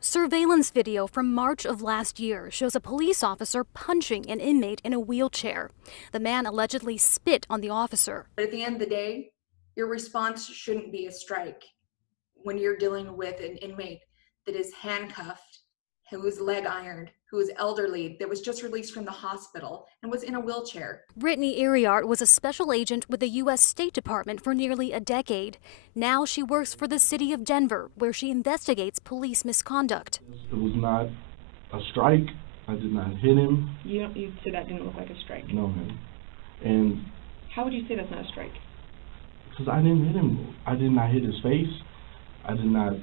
Surveillance video from March of last year shows a police officer punching an inmate in a wheelchair. The man allegedly spit on the officer. At the end of the day, your response shouldn't be a strike when you're dealing with an inmate that is handcuffed, who is leg ironed, who is elderly, that was just released from the hospital and was in a wheelchair. Brittany Iriart was a special agent with the U.S. State Department for nearly a decade. Now she works for the city of Denver, where she investigates police misconduct. It was not a strike. I did not hit him. You said that didn't look like a strike. No, ma'am. And how would you say that's not a strike? because I didn't hit him. I did not hit his face. I did not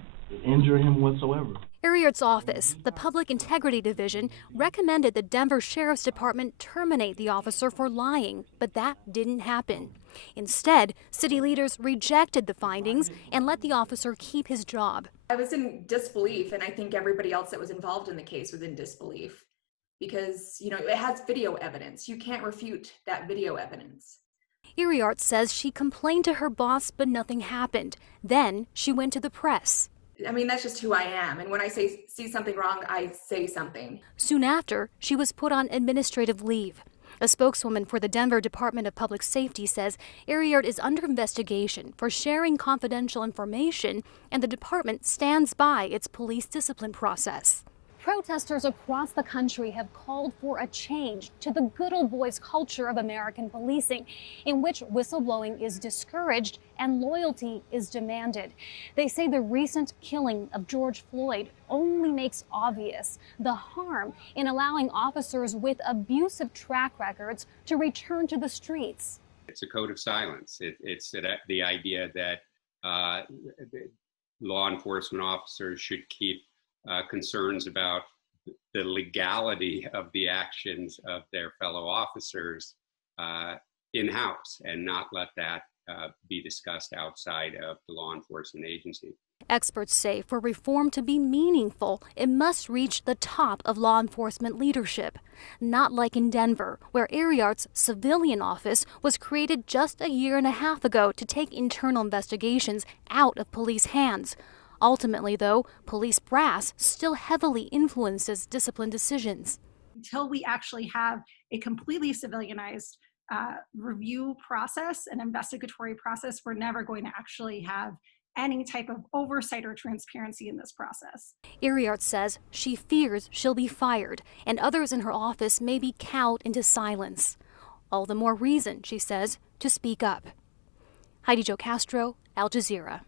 injure him whatsoever. Iriart's office, the Public Integrity Division, recommended the Denver Sheriff's Department terminate the officer for lying, but that didn't happen. Instead, city leaders rejected the findings and let the officer keep his job. I was in disbelief, and I think everybody else that was involved in the case was in disbelief because, it has video evidence. You can't refute that video evidence. Iriart says she complained to her boss, but nothing happened. Then she went to the press. I mean, that's just who I am. And when I see something wrong, I say something. Soon after, she was put on administrative leave. A spokeswoman for the Denver Department of Public Safety says Iriart is under investigation for sharing confidential information, and the department stands by its police discipline process. Protesters across the country have called for a change to the good old boys culture of American policing, in which whistleblowing is discouraged and loyalty is demanded. They say the recent killing of George Floyd only makes obvious the harm in allowing officers with abusive track records to return to the streets. It's a code of silence. It's the idea that law enforcement officers should keep concerns about the legality of the actions of their fellow officers in-house and not let that be discussed outside of the law enforcement agency. Experts say for reform to be meaningful, it must reach the top of law enforcement leadership. Not like in Denver, where Iriart's civilian office was created just a year and a half ago to take internal investigations out of police hands. Ultimately, though, police brass still heavily influences discipline decisions. Until we actually have a completely civilianized review process, an investigatory process, we're never going to actually have any type of oversight or transparency in this process. Iriart says she fears she'll be fired, and others in her office may be cowed into silence. All the more reason, she says, to speak up. Heidi Jo Castro, Al Jazeera.